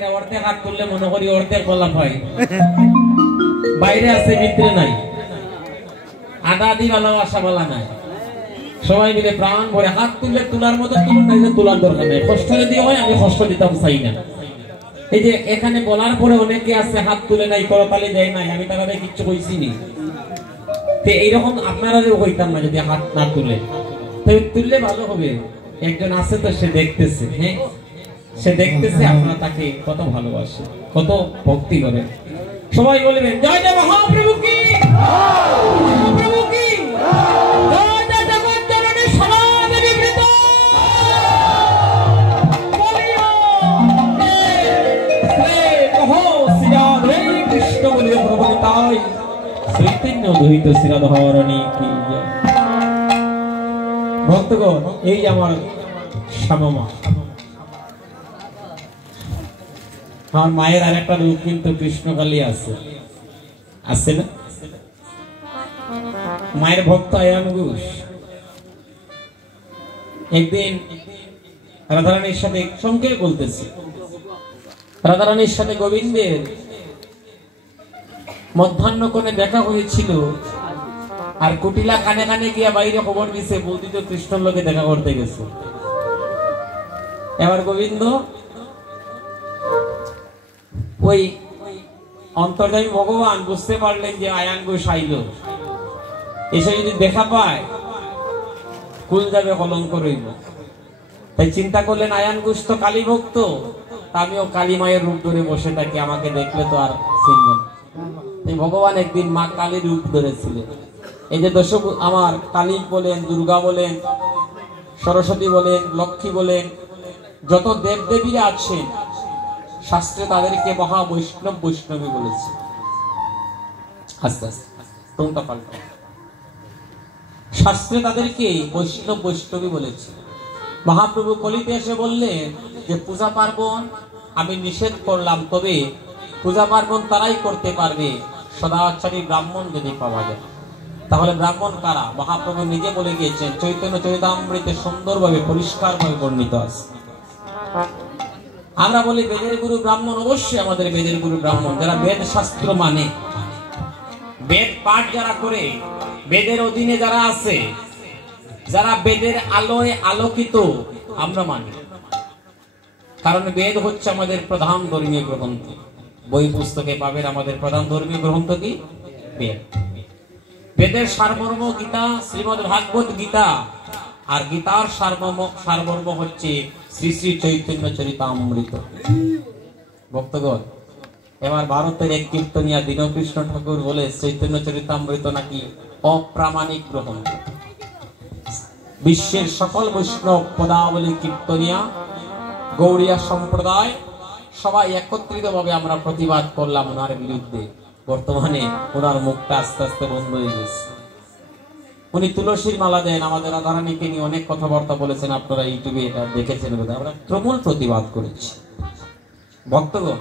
বাইরে অর্ধেক হাত তুললে মনে করি অর্ধেক বলা হয়, বাইরে আছে ভিতরে নাই, আদা আদি ভালোবাসা বলা নাই। সবাই মিলে প্রাণ ভরে হাত তুললে তোলার মতো তুলুন, না তোলার দরকার নেই। কষ্ট যদি হয় আমি কষ্ট দিতাম চাই না। এই যে এখানে বলার পরে অনেকে আছে হাত তুলে নাই, করতালি দেয় নাই, আমি তারা কিচ্ছু কইছি নি। এইরকম আপনারা কইতাম না যদি হাত না তুলে, তবে তুললে ভালো হবে। একজন আছে তো সে দেখতেছে, হ্যাঁ সে দেখতেছে আপনারা তাকে কত ভালোবাসে, কত ভক্তি করে। সবাই বলবেন জয় জয় মহাপ্রভু কি, মহাপ্রভু কি, জয় জয় জগৎ জননী সনাতনী বৃন্দ। বলিও শ্রী কৃষ্ণ বলিও প্রভু তাই চৈতন্য দহিত শ্রীরাধারণী কি জয়। ভক্তগণ, এই আমার শ্যামমা, আমার মায়ের আর একটা রূপ কিন্তু কৃষ্ণকালী আছে, আছে না? মায়ের ভক্ত আয়ান ঘোষ একদিন রাধারানীর সাথে সংক্ষেপ বলতেছে, রাধারানীর সাথে গোবিন্দের মধ্যাহ্ন কোণে দেখা হয়েছিল। আর কুটিলা কানে কানে গিয়া বাইরে খবর দিছে বৌদি তো কৃষ্ণর লোকে দেখা করতে গেছে। এবার গোবিন্দ ওই অন্তর্যামী ভগবান বুঝতে পারলেন যে আয়ান ঘোষ আইল, এসে যদি দেখা পায় কুল যাবে, কলঙ্ক রইল। তাই চিন্তা করলেন আয়ান ঘোষ তো কালী ভক্ত, আমিও কালী মায়ের রূপ ধরে বসে থাকি, আমাকে দেখলে তো আর চিনবেন। ভগবান একদিন মা কালীর রূপ ধরেছিলেন। এই যে দশ আমার কালী বলেন, দুর্গা বলেন, সরস্বতী বলেন, লক্ষ্মী বলেন, যত দেব দেবীরা আছেন শাস্ত্রে তাদেরকে মহা বৈষ্ণব বৈষ্ণবী বলেছে। আস্তে আস্তে তোমরা পাল্টা, শাস্ত্রে তাদেরকে বৈষ্ণব বৈষ্ণবী বলেছে। মহাপ্রভু কলিতে এসে বললেন যে পূজা পার্বণ আমি নিষেধ করলাম, তবে পূজা পার্বণ তারাই করতে পারবে সদাচারী ব্রাহ্মণ যদি পাওয়া যায়। তাহলে ব্রাহ্মণ কারা? মহাপ্রভু নিজে বলে গিয়েছেন, চৈতন্য চরিতামৃতে সুন্দরভাবে পরিষ্কারভাবে বর্ণিত আছে। আমরা বলি বেদের গুরু ব্রাহ্মণ, অবশ্যই আমাদের বেদের গুরু ব্রাহ্মণ যারা বেদ শাস্ত্র মানে, বেদ পাঠ যারা করে, বেদের অধীনে যারা আছে, যারা বেদের আলোয় আলোকিত, আমরা মানি। কারণ বেদ হচ্ছে আমাদের প্রধান ধর্মীয় গ্রন্থ। বই পুস্তকে পাবেন আমাদের প্রধান ধর্মীয় গ্রন্থ কি? বেদ। বেদের সারমর্ম গীতা, শ্রীমদ্ ভাগবত গীতা, আর গীতার সারমর্ম হচ্ছে শ্রী শ্রী চৈতন্য চরিতামৃত। ভক্তগণ, এবার ভারতের এক কীর্তনিয়া দীনকৃষ্ণ ঠাকুর বলে চৈতন্য চরিতামৃত নাকি অপ্রামাণিক গ্রন্থ। বিশ্বের সকল বৈষ্ণব পদাবলী কীর্তনিয়া গৌড়িয়া সম্প্রদায় সবাই একত্রিত ভাবে আমরা প্রতিবাদ করলাম ওনার বিরুদ্ধে। বর্তমানে ওনার মুখটা আস্তে আস্তে বন্ধ হয়ে গেছে। উনি তুলসীর মালা দেন, আমাদের রাধারানীকে নিয়ে অনেক কথাবার্তা বলেছেন, আপনারা ইউটিউবে এটা দেখেছেন। আমরা প্রবল প্রতিবাদ করেছি। ভক্তগণ,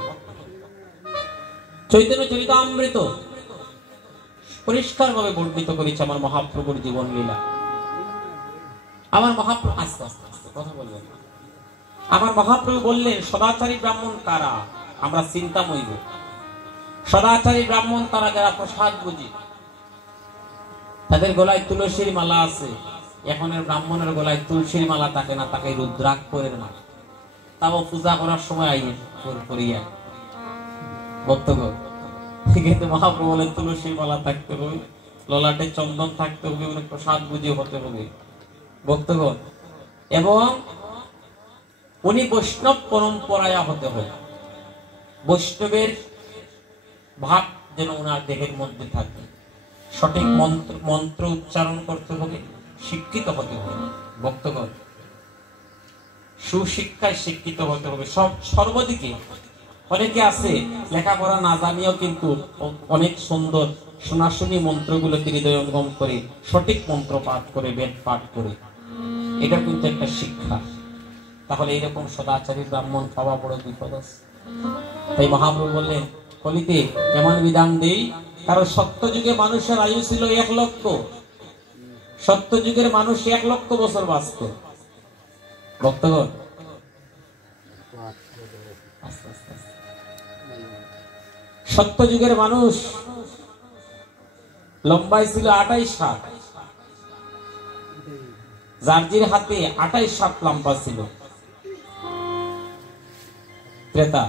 চৈতন্য চরিতামৃত পরিষ্কার ভাবে বর্ণিত করেছে আমার মহাপ্রভুর জীবন লীলা। আমার মহাপ্রভু আস্তে আস্তে কথা বলবেন। আমার মহাপ্রভু বললেন সদাচারী ব্রাহ্মণ কারা? আমরা চিন্তা মইব। সদাচারী ব্রাহ্মণ তারা যারা প্রসাদ বুঝি, তাদের গলায় তুলসীর মালা আছে। এখনের ব্রাহ্মণের গলায় তুলসীর মালা থাকে না, তাকে রুদ্রাক্ষরের মালা। তাও পূজা করার সময় আইন করিয়া ভক্তগণ, কিন্তু মহাপ্রভু বলেন তুলসীর মালা থাকতে হবে, ললাটে চন্দন থাকতে হবে, প্রসাদ বুঝিয়ে হতে হবে ভক্তগণ। এবং উনি বৈষ্ণব পরম্পরায় হতে হবে। বৈষ্ণবের ভাব যেন ওনার দেহের মধ্যে থাকে। সঠিক মন্ত্র উচ্চারণ করতে হবে, শিক্ষিত হতে হবে ভক্তগণ। সুশিক্ষায় শিক্ষিত হতে হবে সর্বদিকে। অনেকে আছে লেখাপড়া না জানিয়েও কিন্তু অনেক সুন্দর শোনাশুনি মন্ত্রগুলো তিনি হৃদয়ঙ্গম করে, সঠিক মন্ত্র পাঠ করে, বেদ পাঠ করে। এটা কিন্তু একটা শিক্ষা। তাহলে এইরকম সদাচারী ব্রাহ্মণ পাওয়া বড় বিপদ আছে। তাই মহাপ্রভু বললেন কলিতে এমন বিধান দেই, কারণ সত্য যুগে মানুষের আয়ু ছিল 1 লক্ষ। সত্য যুগের মানুষ 1 লক্ষ বছর বাঁচত ভক্তগণ। সত্য যুগের মানুষ লম্বাই ছিল 28 হাত, জার্জির হাতে 28 হাত লম্বা ছিল। ত্রেতা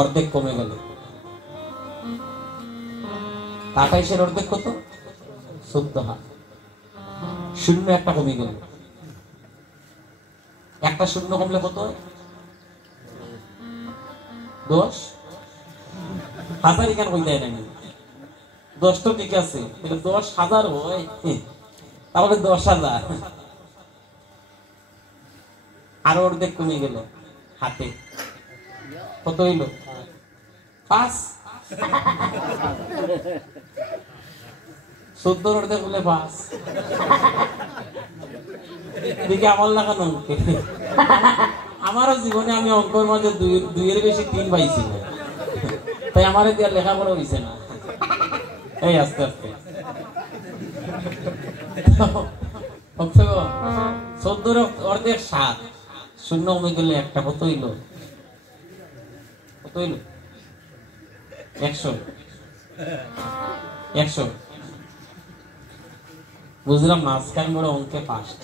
অর্ধেক কমে গেল। 28-এর অর্ধেক কত? 14 হাত। শূন্য একটা কমে গেল। একটা শূন্য কমলে কত? 10 হাজার। কেন কই দেয় না? 10 তো ঠিক আছে, 10,000 হয়, তাহলে 10,000। আরো অর্ধেক কমে গেল। হাতে কত হইল? 5। 14 অর্ধেক বলে 5। দেখি আমার লাগানো অঙ্কে। আমারও জীবনে আমি অঙ্কের মাঝে 2-এর বেশি 3 পাইছি না, তাই আমার দিয়ে লেখাপড়া হয়েছে না। এই আস্তে আস্তে 14 অর্ধেক 7, শূন্য কমে গেলে একটা। কত হইল? কত হইল? 100। বুঝলাম না, আজকাল বড় অঙ্কে ফার্স্ট।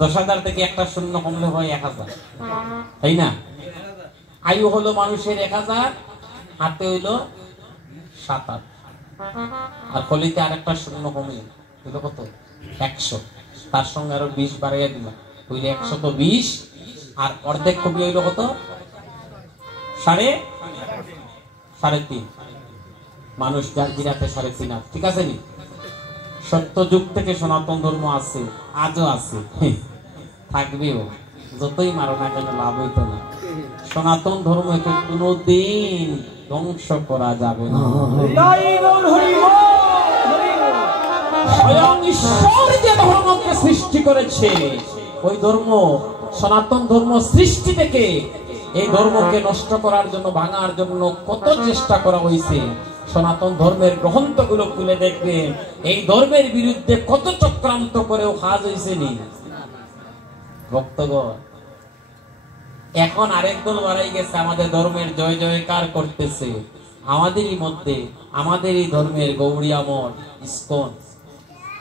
10,000 থেকে একটা শূন্য কমলে হয় 1,000, তাই না? আয়ু হলো মানুষের 1,000, হাতে হইল 7-8, আর কলিতে আরেকটা শূন্য কমে হইল কত? 100। তার সঙ্গে আরো 20 বাড়াইয়া দিলাম, হইলে 120। আর অর্ধেক কবি হইল কত? 3.5। মানুষ জার্জিরাতে 3.5। ঠিক আছে নি? সত্য যুগ থেকে সনাতন ধর্ম আছে, আজও আছে, থাকবেও। যতই মারো না কেন লাভ হইতো না। সনাতন ধর্মকে কোনদিন ধ্বংস করা যাবে না। স্বয়ং ঈশ্বর যে ধর্মকে সৃষ্টি করেছে, ওই ধর্ম, সনাতন ধর্ম সৃষ্টি থেকে এই ধর্মকে নষ্ট করার জন্য, ভাঙার জন্য কত চেষ্টা করা হয়েছে। সনাতন ধর্মের গ্রন্থগুলো খুলে দেখবেন, এই ধর্মের বিরুদ্ধে কত চক্রান্ত করেও কাজ হয়েছে নি ভক্তগণ। এখন আরেক দল বাড়াই গেছে, আমাদের ধর্মের জয় জয়কার করতেছে। আমাদেরই মধ্যে, আমাদের এই ধর্মের গৌড়িয়া মঠ, ইসকন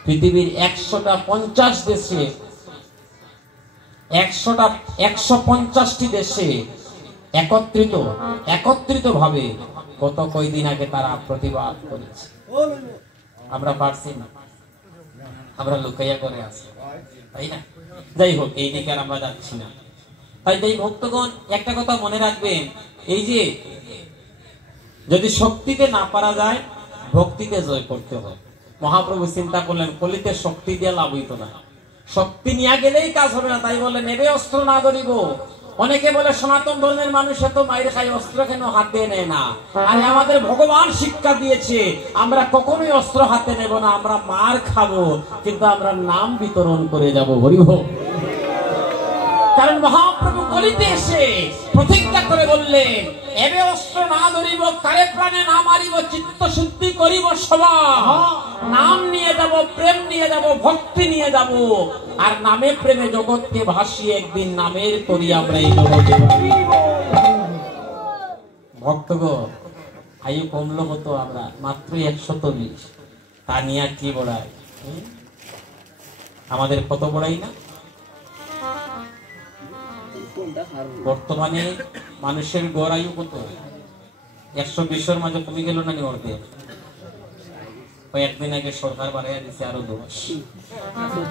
পৃথিবীর 150 দেশে, 150টি দেশে একত্রিত ভাবে গত কয়েকদিন আগে তারা প্রতিবাদ করেছে। আমরা পারছি না, আমরা লুকাইয়া করে আছি, তাই না? যাই হোক, এই দিকে আর আমরা যাচ্ছি না। তাই ভক্তগণ, একটা কথা মনে রাখবেন, এই যে যদি শক্তিতে না পারা যায়, ভক্তিতে জয় করতে হয়। মহাপ্রভু চিন্তা করলেন, কলিতে শক্তি দিয়ে লাভ হইতো না, শক্তি নিয়ে গেলেই কাজ হবে না। তাই বলে নেবে অস্ত্র না ধরিব। অনেকে বলে সনাতন ধর্মের মানুষ এত মায়ের খাই, অস্ত্র কেন হাতে নেয় না? আর আমাদের ভগবান শিক্ষা দিয়েছে, আমরা কখনোই অস্ত্র হাতে নেব না, আমরা মার খাবো, কিন্তু আমরা নাম বিতরণ করে যাব। হরিব। কারণ মহাপ্রভু কলিতে এসে প্রতিজ্ঞা করে বললেন, এবে অস্ত্র না ধরিব, কারে প্রাণে না মারিব, চিত্ত শুদ্ধি করিব সভা। নাম নিয়ে যাব, প্রেম নিয়ে যাব, ভক্তি নিয়ে যাব, আর নামে প্রেমে জগৎকে ভাসিয়ে একদিন নামের করি আমরা এই জগতে। ভক্তগণ, আয়ু কমলো কত? আমরা মাত্র 120। তা নিয়ে কি বড়াই? আমাদের কত বড়াই না? বর্তমানে মানুষের গড় আয়ু কত? 120-এর মাঝে কমে গেল না? অর্ধেক। কয়েকদিন আগে সরকার বাড়াইয়া দিচ্ছে আরো 10।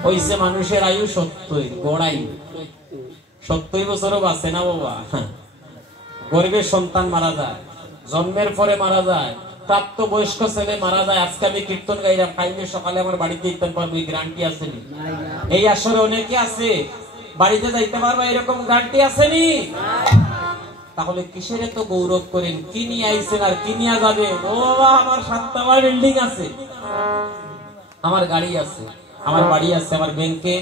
হইছে মানুষের আয়ু 70, গড় আয়ু 70 বছরও বাঁচে না বাবা। গর্ভের সন্তান মারা যায়, জন্মের পরে মারা যায়, প্রাপ্ত বয়স্ক ছেলে মারা যায়। আজকে আমি কীর্তন গাইলাম, কালকে সকালে আমার বাড়িতে কীর্তন পারবো, এই গ্যারান্টি আসেনি। এই আসরে অনেকে আছে, বাড়িতে যাইতে পারবা, এরকম গ্যারান্টি আসেনি। তাহলে কিসের এত গৌরব করেন? কি নিয়ে আইছেন আর কি নিয়ে যাবে? ও বাবা, আমার 7তলা বিল্ডিং আছে, আমার গাড়ি আছে, আমার বাড়ি আছে, আমার ব্যাংকে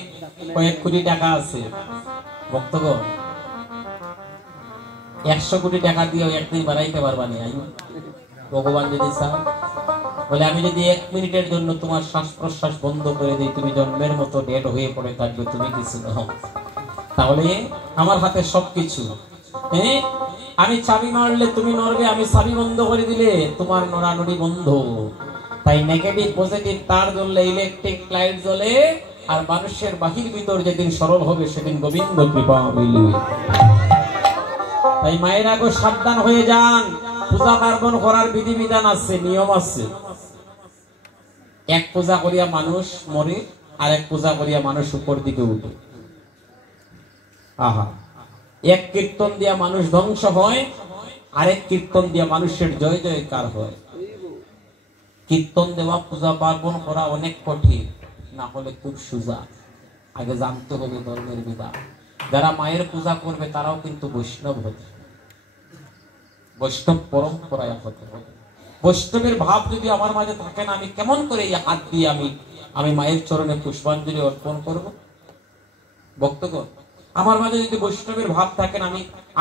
কয়েক কোটি টাকা আছে। ভক্তগণ, 100 কোটি টাকা দিয়েও একদিন বাড়াইতে পারবা না আয়ু। ভগবান যদি চায়, বলে আমি যদি 1 মিনিটের জন্য তোমার শ্বাস প্রশ্বাস বন্ধ করে দিই, তুমি জন্মের মতো ডেড হয়ে পড়ে থাকবে, তুমি কিছু নও। তাহলে আমার হাতে সবকিছু। হ্যাঁ, আমি চাবি মারলে তুমি নড়বে, আমি চাবি বন্ধ করে দিলে তোমার নড়ানড়ি বন্ধ। তাই নেগেটিভ পজিটিভ তার জ্বললে ইলেকট্রিক লাইট জ্বলে, আর মানুষের বাহির ভিতর যেদিন সরল হবে সেদিন গোবিন্দ কৃপা মিলবে। তাই মায়েরা গো সাবধান হয়ে যান। পূজা পার্বণ করার বিধিবিধান আছে, নিয়ম আছে। এক পূজা করিয়া মানুষ মরে, আর এক পূজা করিয়া মানুষ উপর দিকে উঠে। আহা, এক কীর্তন দিয়া মানুষ ধ্বংস হয়, আরেক কীর্তন দিয়া মানুষের জয় জয়কার হয়। কীর্তন দেওয়া পূজা পার্বণ করা অনেক কঠিন, না হলে খুব সোজা। আগে জানতে হবে ধর্মের বিধান। যারা মায়ের পূজা করবে তারাও কিন্তু বৈষ্ণব হবে, বৈষ্ণব পরম্পরায় হতে হবে। বৈষ্ণবের ভাব যদি আমার মাঝে থাকে না, আমি কেমন করে এই হাত দিয়ে আমি মায়ের চরণে পুষ্পাঞ্জলি অর্পণ করব? ভক্তগণ, আমার মাঝে যদি বৈষ্ণবের ভাব থাকে না,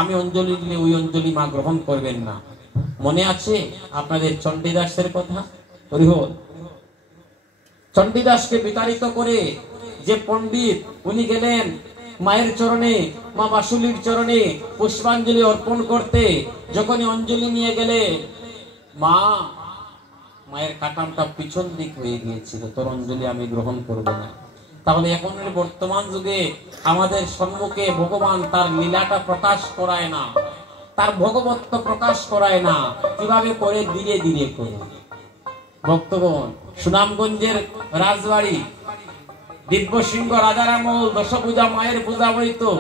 আমি অঞ্জলি দিলে ওই অঞ্জলি মা গ্রহণ করবেন না। মনে আছে আপনাদের চণ্ডীদাসের কথা? হরিহর চণ্ডীদাসকে বিতাড়িত করে যে পণ্ডিত, উনি গেলেন মায়ের চরণে, মা বাসুলির চরণে পুষ্পাঞ্জলি অর্পণ করতে। যখনই অঞ্জলি নিয়ে গেলে, মায়ের কাটামটা পিছন দিক হয়ে গিয়েছিল, তোর অঞ্জলি আমি গ্রহণ করব না। তাহলে এখন বর্তমান যুগে আমাদের সম্মুখে ভগবান তার লীলাটা প্রকাশ করায় না, তার ভগবত্ব প্রকাশ করায় না, কিভাবে করে? ধীরে ধীরে করে। ভক্তগণ, সুনামগঞ্জের রাজবাড়ি দিব্য সিংহ রাজার আমল দশপূজা মায়ের পূজা হইতো।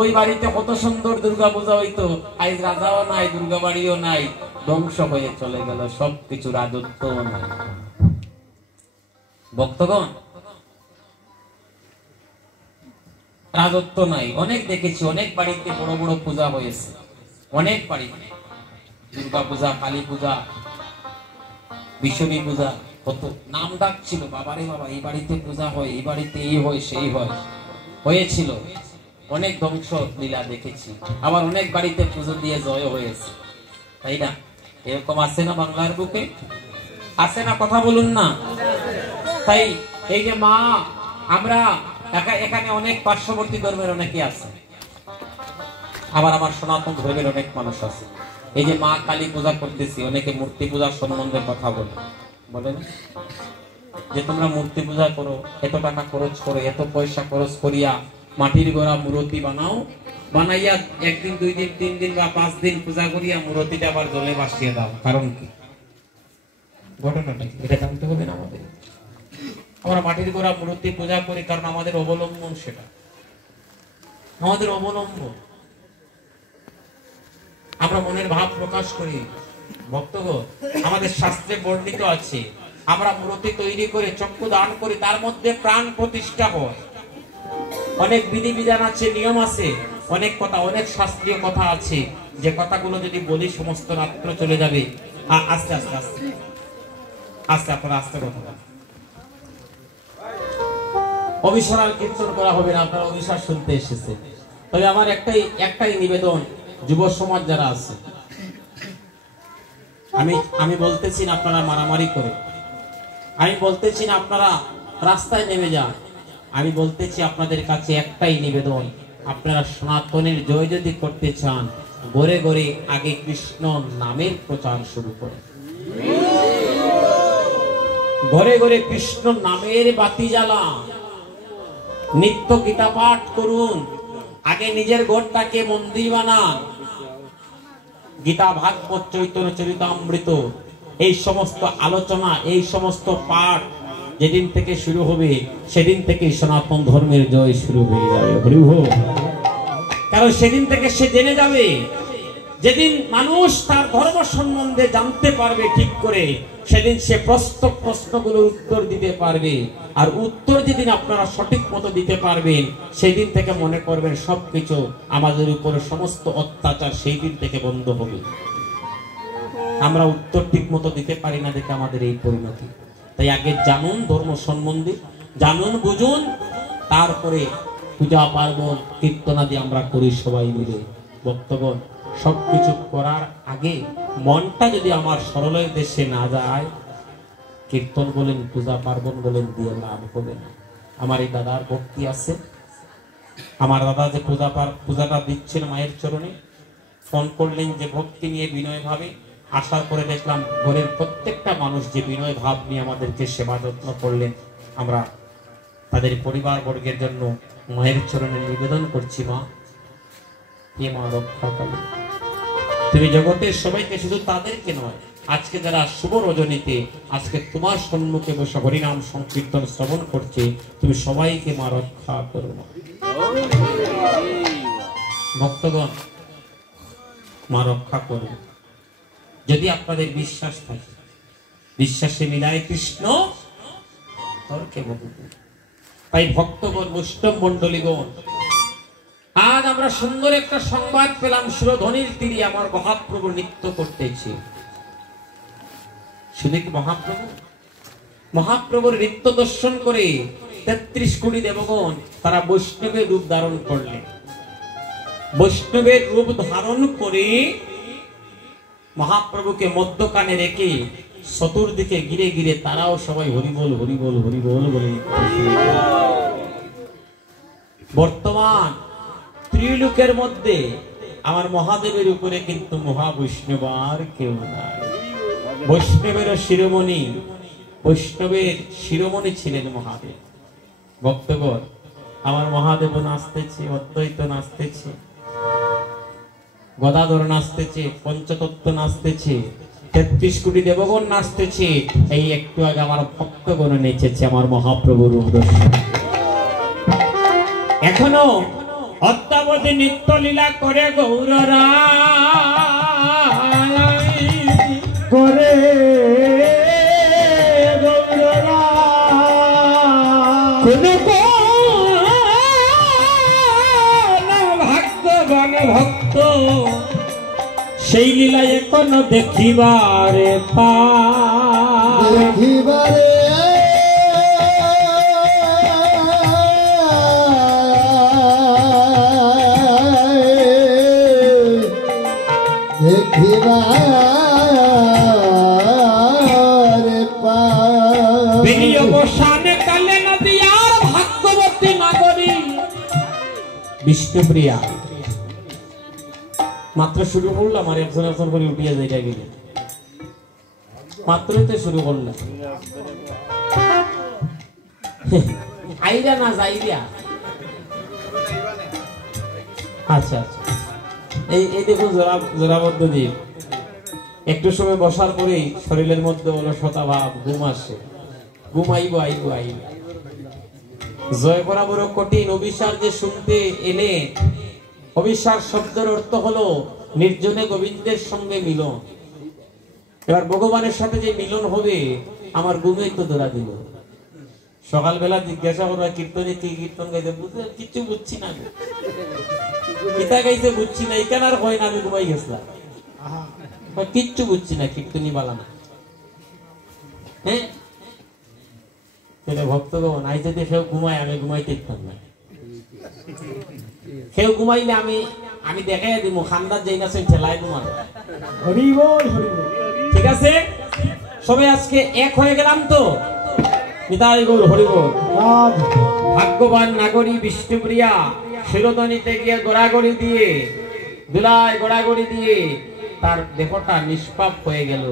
ওই বাড়িতে কত সুন্দর দুর্গা পূজা হইতো। আজ রাজাও নাই, দুর্গা বাড়িও নাই, ধ্বংস হয়ে চলে গেল, সবকিছু রাজত্ব নাই। ভক্তগণ, রাজত্ব নাই। অনেক দেখেছি, অনেক বাড়িতে বড় বড় পূজা হয়েছে, অনেক বাড়িতে দুর্গা পূজা, কালী পূজা, বিশ্বনী পূজা, কত নাম ডাক ছিল। বাবারে বাবা, এই বাড়িতে পূজা হয়, এই বাড়িতে এই হয়, সেই হয়, হয়েছিল। অনেক ধ্বংস লীলা দেখেছি। আবার অনেক বাড়িতে পুজো দিয়ে জয় হয়েছে, তাই না? এরকম আছে না বাংলার বুকে? আছে না? কথা বলুন না। তাই এই যে মা, আমরা এখানে অনেক পার্শ্ববর্তী ধর্মের অনেকে আছে, আবার আমার সনাতন ধর্মের অনেক মানুষ আছে। এই যে মা কালী পূজা করতেছি, অনেকে মূর্তি পূজার সম্বন্ধে কথা বলেন যে তোমরা মূর্তি পূজা করো, এত টাকা খরচ করো, এত পয়সা খরচ করিয়া মাটির গড়া মূর্তি বানাও, বানাইয়া একদিন, 2 দিন, 3 দিন বা 5 দিন পূজা করিয়া মূর্তিটা আবার জলে ভাসিয়ে দাও। কারণ কি? ঘটনাটা কি? এটা জানতে হবে না আমাদের। আমরা মাটির গড়া মূর্তি পূজা করি কারণ আমাদের অবলম্বন, সেটা আমাদের অবলম্বন। আমরা মনের ভাব প্রকাশ করি। ভক্তগণ, আমাদের শাস্ত্রে বর্ণিত আছে, আমরা মূর্তি তৈরি করে চক্ষু দান করি, তার মধ্যে প্রাণ প্রতিষ্ঠা হয়। অনেক বিধিবিধান আছে, নিয়ম আছে, অনেক কথা, অনেক শাস্ত্রীয় কথা আছে, যে কথাগুলো যদি বলি সমস্ত রাত্র চলে যাবে। আস্তে আস্তে আস্তে আস্তে আপনারা আস্তে কথা বলেন। অভিসরার কীর্তন করা হবে না, আপনারা অভিসার শুনতে এসেছে। তবে আমার একটাই নিবেদন, যুব সমাজ যারা আছে, আমি বলতেছি না আপনারা মারামারি করে, আমি বলতেছি না আপনারা রাস্তায় নেমে যান, আমি বলতেছি আপনাদের কাছে একটাই নিবেদন, আপনারা সনাতনের জয় যদি করতে চান, ঘরে ঘরে আগে কৃষ্ণ নামের প্রচার শুরু করেন। ঘরে ঘরে কৃষ্ণ নামের বাতি জ্বালান, নিত্য গীতা পাঠ করুন, আগে নিজের ঘরটাকে মন্দির বানান। গীতা, ভাগবত, চৈতন্য চরিতামৃত, এই সমস্ত আলোচনা, এই সমস্ত পাঠ যেদিন থেকে শুরু হবে, সেদিন থেকে সনাতন ধর্মের জয় শুরু হয়ে যাবে। কারণ সেদিন থেকে সে জেনে যাবে, যেদিন মানুষ তার ধর্ম সম্বন্ধে জানতে পারবে ঠিক করে, সেদিন সে প্রশ্নগুলোর উত্তর দিতে পারবে। আর উত্তর যেদিন আপনারা সঠিক মতো দিতে পারবেন, সেদিন থেকে মনে করবেন সবকিছু আমাদের উপরে সমস্ত অত্যাচার সেই দিন থেকে বন্ধ হবে। আমরা উত্তর ঠিক মতো দিতে পারি না দেখে আমাদের এই পরিণতি। তাই আগে জানুন ধর্ম সম্বন্ধে, জানুন, বুঝুন, তারপরে পূজা পার্বণ কীর্তনাদি আমরা করি সবাই মিলে। ভক্তগণ, সবকিছু করার আগে মনটা যদি আমার সরলের দেশে না যায়, কীর্তন বলেন, পূজা পার্বণ বলেন, দিয়ে লাভ হবে না। আমার এই দাদার ভক্তি আছে, আমার দাদা যে পূজাটা দিচ্ছেন মায়ের চরণে, ফোন করলেন যে ভক্তি নিয়ে বিনয় ভাবে, আসার পরে দেখলাম ঘরের প্রত্যেকটা মানুষ যে বিনয় ভাব নিয়ে আমাদেরকে সেবা যত্ন করলেন। আমরা তাদের পরিবার বর্গের জন্য মায়ের চরণে নিবেদন করছি, মা হে মা রক্ষা করো, তুমি জগতের সবাইকে, শুধু তাদেরকে নয়, আজকে যারা শুভ রজনীতে আজকে তোমার সম্মুখে বসে হরিনাম সংকীর্তন শ্রবণ করছে, তুমি সবাইকে মা রক্ষা করো। ভক্তগণ মা রক্ষা করো। যদি আপনাদের বিশ্বাস থাকে, বিশ্বাসে মিলায় কৃষ্ণ তর্কে বহু। তাই ভক্তগণ, বৈষ্ণব মন্ডলীগণ, আজ আমরা সুন্দর একটা সংবাদ পেলাম, সুরধ্বনির তীরে আমার মহাপ্রভু নৃত্য করতেছে। শুধু কি মহাপ্রভুর নৃত্য দর্শন করে ৩৩ কোটি দেবগণ তারা বৈষ্ণবের রূপ ধারণ করলেন। বৈষ্ণবের রূপ ধারণ করে মহাপ্রভুকে মধ্যকানে রেখে চতুর্দিকে ঘিরে ঘিরে তারাও সবাই হরিবোল হরিবোল হরিবোল বলে। বর্তমান ত্রিলোকের মধ্যে আমার মহাদেবের উপরে কিন্তু মহাবৈষ্ণব আর কেউ নাই। বৈষ্ণবের শিরোমণি ছিলেন মহাদেব। ভক্তগণ, আমার মহাদেব নাচতেছে, অদ্বৈত নাচতেছে, গদাধর নাচতেছে, পঞ্চতত্ত্ব নাচতেছে, ৩৩ কোটি দেবগণ নাচতেছে। এই একটু আগে আমার ভক্তগণ নেচেছে আমার মহাপ্রভুর রূপ দর্শন। এখনো অদ্যাবধি নিত্য লীলা করে গৌররা করে গৌররা, কোন ভাগ্যবান ভক্ত সেই লীলা এখনো দেখিবারে দেখিবারে বিষ্ণুপ্রিয়া। মাত্র শুরু করলাম আর একজন একজন করে উঠিয়া যাই গেলে, মাত্র তো শুরু করলাম। আইরা না যাইরা, আচ্ছা আচ্ছা, এই দেখুন জোড়াবদ্ধ দ্বীপ। একটু সময় বসার পরেই শরীরের মধ্যে অলসতা ভাব, ঘুম আসে, ঘুমাইব আইব আইব। জয় করা বড় কঠিন। অভিসার যে শুনতে এলে, অভিসার শব্দের অর্থ হলো নির্জনে গোবিন্দের সঙ্গে মিলন। এবার ভগবানের সাথে যে মিলন হবে, আমার ঘুমে তো ধরা দিল। সকালবেলা জিজ্ঞাসা করবো কীর্তনে কি কীর্তন গাইতে, বুঝতে কিচ্ছু বুঝছি না, গীতা গাইতে বুঝছি না, এখানে আর হয় না, আমি ঘুমাই গেছিলাম, কিচ্ছু বুঝছি না, কীর্তনী বালা না। হ্যাঁ, ভক্তগণ, আই যদি কেউ ঘুমায় আমি ঘুমাইতে ইচ্ছাম না। কেউ ঘুমাইলে আমি দেখাই দিব, খান্দার যাই না ঠেলায় ঘুমানো। ঠিক আছে, সবাই আজকে এক হয়ে গেলাম তো। ভাগ্যবান নাগরী বিষ্ণুপ্রিয়া শিরোধনীতে গিয়ে গোড়াগড়ি দিয়ে, দুলায় গোড়াগড়ি দিয়ে তার দেহটা নিষ্পাপ হয়ে গেল।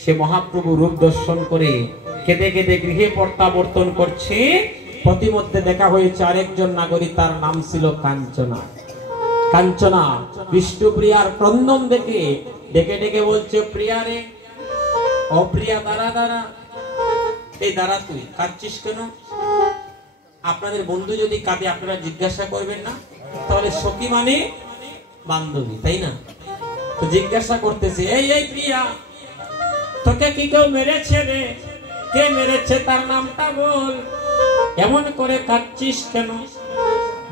সে মহাপ্রভু রূপ দর্শন করে কেঁদে কেঁদে গৃহে প্রত্যাবর্তন করছে। প্রতিমধ্যে দেখা হয়েছে আরেকজন নাগরী, তার নাম ছিল কাঞ্চনা। কাঞ্চনা বিষ্ণুপ্রিয়ার ক্রন্দন দেখে ডেকে ডেকে বলছে, প্রিয়া রে, অপ্রিয়া, দাঁড়া দাঁড়া, এই দাঁড়া, তুই কাঁদছিস কেন? আপনাদের বন্ধু যদি কাঁদে আপনারা জিজ্ঞাসা করবেন না? তাহলে সখী মানে বান্ধবী, তাই না? তো জিজ্ঞাসা করতেছে, এই প্রিয়া, তোকে কি কেউ মেরেছে রে? কে মেরেছে তার নামটা বল, এমন করে কাঁদছিস কেন?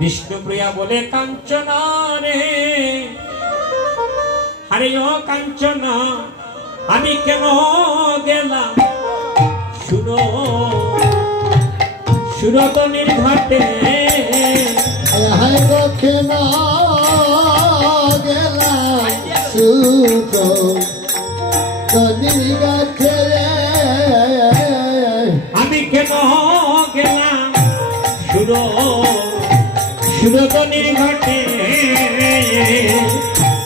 বিষ্ণুপ্রিয়া বলে, কাঞ্চনা রে, আরে ও কাঞ্চনা, আমি কেন গেলাম সুরতনির ঘাটে, কেন গেলাম সুরতনির ঘাটে, আমি কেন গেলাম সুরতনির ঘাটে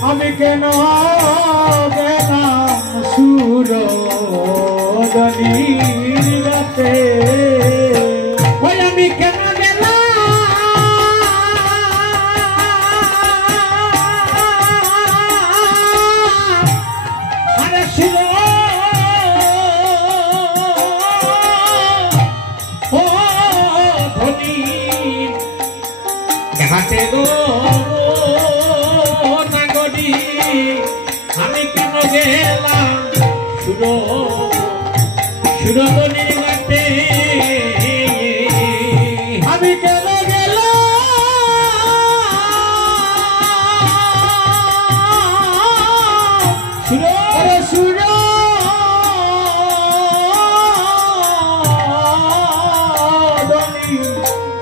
আমি কেন গেলাম সুরতনির ঘাটে ওই আমি কেন গেলাম আরে সুরতনির ঘাটে গো নাগরি আমি কেন গেলাম সুরতনির ঘাটে আমি কেন গেলাম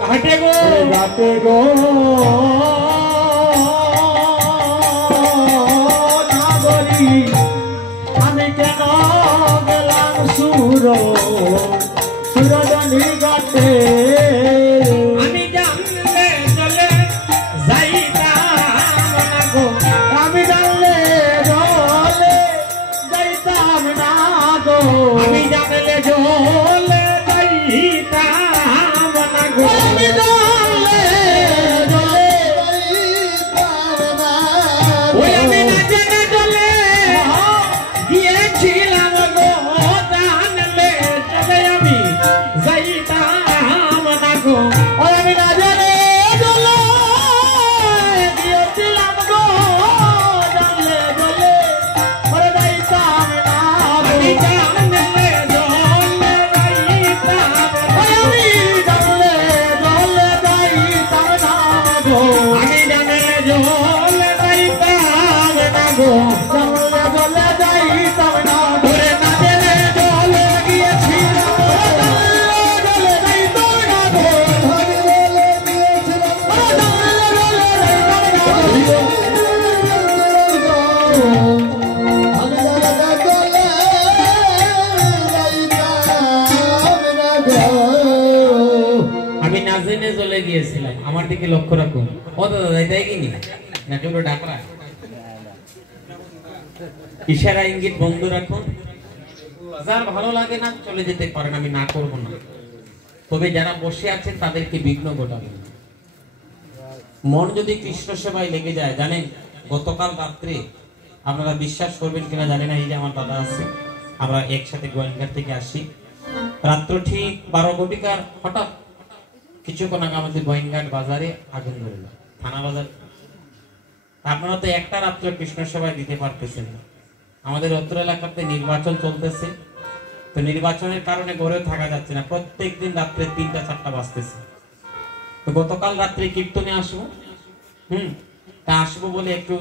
ঘাটে গো ঘাটে গো নাগরি আমি কেন গেলাম সুরতনির ঘাটে আমি জানলে চলে যাইতাম না গো আমি জানলে জলে যাইতাম না গো আমি জানলে জলে যাইতাম না গো আমি জানলে জলে ওই আমি না জেনে চলে গিয়েছিলাম গো জানলে চলে আমি যাইতাম না গো ওই আমি না জানে জলে গিয়েছিলাম গো জানলে জলে ওরে যাইতাম না আমি গো জানলে জলে যাইতাম ওই আমি জানলে জলে যাইতাম না গো আমি জানলে জলে যাইতাম না গো জানলে জলে যাইতাম না গো ওরে না জেনে জলে গিয়েছিলাম জলে যাইতাম না গো আমি বলে দিয়েছিলাম আমি জায়গা চলে যাইতাম না গো আমি না জেনে চলে গিয়েছিলাম আমার দিকে লক্ষ্য রাখুন ও দাদা যাই কিনি না চলো ডাকরা ইশারা ইঙ্গিত বন্ধ রাখুন যার ভালো লাগে না চলে যেতে পারেন আমি না করব না তবে যারা বসে আছেন তাদেরকে বিঘ্ন ঘটাবেন মন যদি কৃষ্ণ সেবায় লেগে যায় জানেন গতকাল রাত্রে আপনারা বিশ্বাস করবেন কিনা জানি না এই যে আমার দাদা আছে আমরা একসাথে গোয়েন্দার থেকে আসি রাত্র ঠিক 12 ঘটিকার হঠাৎ কিছুক্ষণ আগে আমাদের গোয়েঙ্গাট বাজারে আগুন ধরল থানা বাজার আপনারা তো একটা রাত্র কৃষ্ণ সেবায় দিতে পারতেছেন না আমাদের উত্তর এলাকাতে নির্বাচন চলতেছে তো নির্বাচনের কারণে ঘরে থাকা যাচ্ছে না প্রত্যেকদিন রাত্রে 3টা 4টা বাজতেছে তো গতকাল রাত্রে কীর্তনে আসবো তা আসবো বলে একটু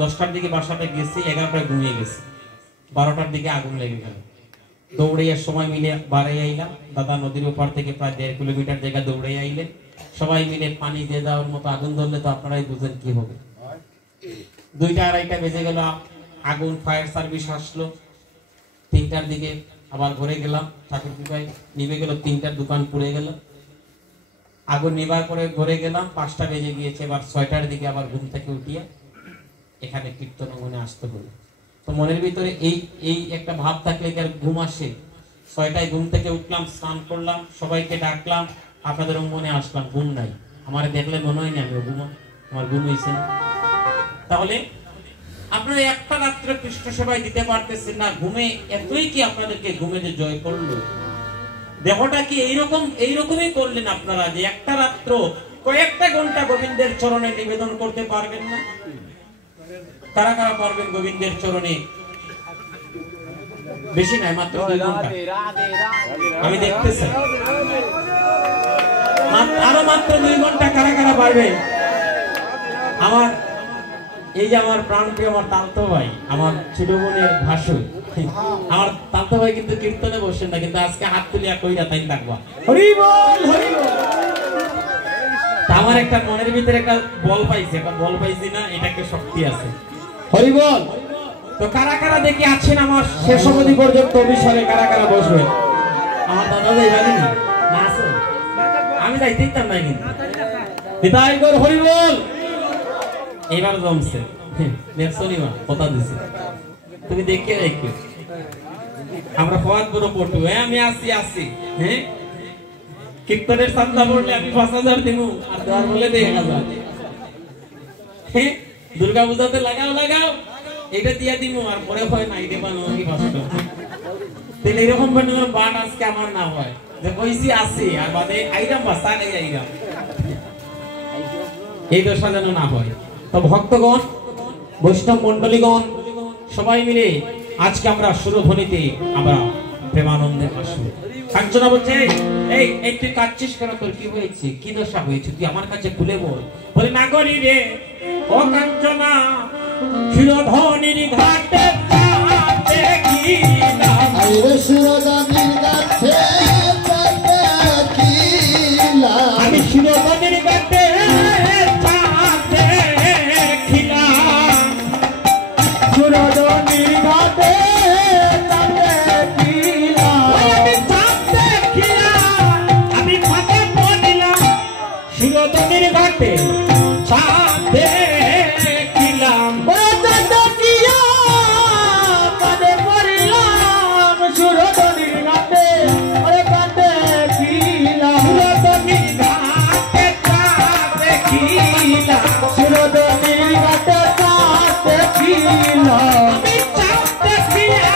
10টার দিকে বাসাতে গেছি 11টায় ঘুমিয়ে গেছি 12টার দিকে আগুন লেগে গেল দৌড়াইয়ার সময় মিলে বাড়াই আইলাম দাদা নদীর ওপার থেকে প্রায় 1.5 কিলোমিটার জায়গা দৌড়াই আইলেন সবাই মিলে পানি দিয়ে দেওয়ার মতো আগুন ধরলে তো আপনারাই বুঝেন কি হবে 2টা 2:30টা বেজে গেল আগুন ফায়ার সার্ভিস আসলো 3টার দিকে আবার ঘরে গেলাম ঠাকুর কৃপায় নিভে গেল 3টার দোকান পুড়ে গেল আগুন নিবার পরে ঘরে গেলাম 5টা বেজে গিয়েছে এবার 6টার দিকে আবার ঘুম থেকে উঠিয়ে এখানে কীর্তন অঙ্গনে আসতে হলো তো মনের ভিতরে এই একটা ভাব থাকলে কি আর ঘুম আসে 6টায় ঘুম থেকে উঠলাম স্নান করলাম সবাইকে ডাকলাম আপনাদের অঙ্গনে আসলাম ঘুম নাই আমার দেখলে মনে হয় না আমি ঘুমা আমার ঘুম হয়েছে না তাহলে আপনারা একটা রাত্রে কৃষ্ণ সেবায় দিতে পারতেছেন না ঘুমে এতই কি আপনাদেরকে ঘুমে যে জয় করলো দেহটা কি এইরকমই করলেন আপনারা যে একটা রাত্র কয়েকটা ঘন্টা গোবিন্দের চরণে নিবেদন করতে পারবেন না কারা কারা পারবেন গোবিন্দের চরণে বেশি নাই মাত্র 2 ঘন্টা আমি দেখতে চাই আরো মাত্র 2 ঘন্টা কারা কারা পারবেন আমার এই যে আমার প্রাণপ্রিয় আমার তালতো ভাই আমার ছোট বোনের ভাসুর আমার তালতো ভাই কিন্তু কীর্তনে বসেন না কিন্তু আজকে হাত তুলিয়া কইরা তাই থাকবা হরি বল হরি বল আমার একটা মনের ভিতরে একটা বল পাইছি না এটা একটা শক্তি আছে হরি বল তো কারা কারা দেখি আছেন আমার শেষ অবধি পর্যন্ত অভিষেকে কারা কারা বসবে আমার দাদা যাই জানেনি না আসো আমি যাইতেই তার নাই কিন্তু নিতাই গৌর হরি বল। এইবার জমছে নেক্সনিমা কথা দিছে তুমি দেখে রাখো আমরা ফওয়াদ বড় পটু আমি আসি হ্যাঁ কীর্তনের চাঁদা পড়লে আমি 5000 দিব আর দেওয়ার বলে 1000 হ্যাঁ দুর্গা পূজাতে লাগাও এটা দিয়া দিব আর পরে হয় নাই দেবা নাকি 500 তাহলে এরকম বাট আজকে আমার না হয় যে কইছি আসি আর বাদে আইরাম বাসা নেই আইরাম এই দশা যেন না হয়। তো ভক্তগণ বৈষ্ণব মণ্ডলীগণ সবাই মিলে আজকে আমরা সুরধ্বনিতে আমরা প্রেমানন্দে আসব। কাঞ্চনা বলছে এই তুই কাচ্ছিস কেন তোর কি হয়েছে কি দশা হয়েছে তুই আমার কাছে খুলে বল। বলে নাগরি রে ও কাঞ্চনা সুরধ্বনির ঘাটে দেখিলাম আইরে সুরদানির কাছে দেখিলাম আমি সুরধ্বনির ঘাটে দেখিলাম সুরধনির ঘাটে আমি ফাঁকে পড়িলাম সুরধ্বনির ঘাটে ছাদ দেখিলাম সুরধনির ঘাটে ওরে কাটে কিলাম সুরধ্বনির ঘাটে ছাদ দেখিলাম সুরধনির ঘাটে কাটে কিলাম আমি ছাদ দেখিয়া